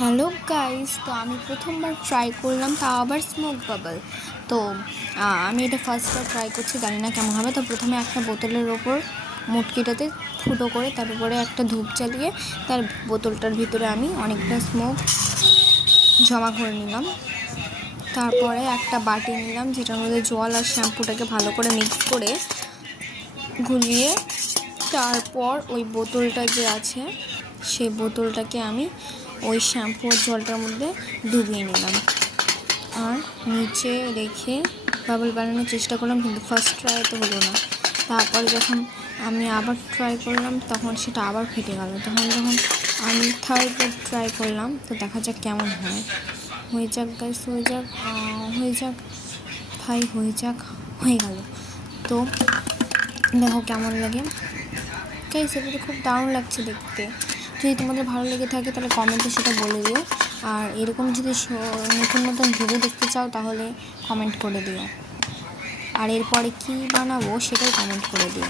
Hello guys, তো আমি প্রথমবার ট্রাই করলাম, তাও আবার স্মোক বাবল। তো আমি এটা ফার্স্টবার ট্রাই করছি, জানি না কেমন হবে। তো প্রথমে একটা বোতলের ওপর মুটকিটাতে ফুটো করে তার উপরে একটা ধূপ জ্বালিয়ে তার বোতলটার ভিতরে আমি অনেকটা স্মোক জমা করে নিলাম। তারপরে একটা বাটি নিলাম, যেটার মধ্যে জল আর শ্যাম্পুটাকে ভালো করে মিক্স করে গুলিয়ে তারপর ওই বোতলটা যে আছে সেই বোতলটাকে আমি ওই শ্যাম্পু আর জলটার মধ্যে ডুবিয়ে নিলাম আর নিচে রেখে বাবল বানানোর চেষ্টা করলাম, কিন্তু ফার্স্ট ট্রাইতে হলো না। তারপরে যখন আমি আবার ট্রাই করলাম তখন সেটা আবার ফেটে গেল। তখন যখন আমি থার্ডবার ট্রাই করলাম, তো দেখা যাক কেমন হয়। হয়ে যাক গাইস, হয়ে যাক ভাই, হয়ে যাক, হয়ে গেল। তো দেখো কেমন লাগে গাইস, এটা তো খুব দারুণ লাগছে দেখতে। যদি তোমাদের ভালো লেগে থাকে তাহলে কমেন্টে সেটা বলে দিও, আর এরকম যদি নতুন নতুন ভিডিও দেখতে চাও তাহলে কমেন্ট করে দিও, আর এরপরে কী বানাবো সেটাও কমেন্ট করে দিও।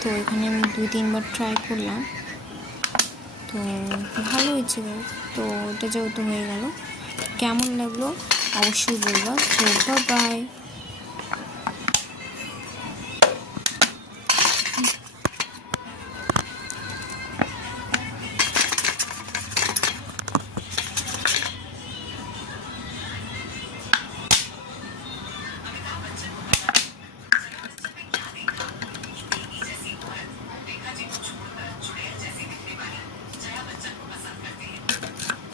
তো এখানে আমি 2-3বার ট্রাই করলাম, তো ভালো হয়েছে। তো এটা যেহেতু হয়ে গেল, কেমন লাগলো অবশ্যই বলবা। তো বাই।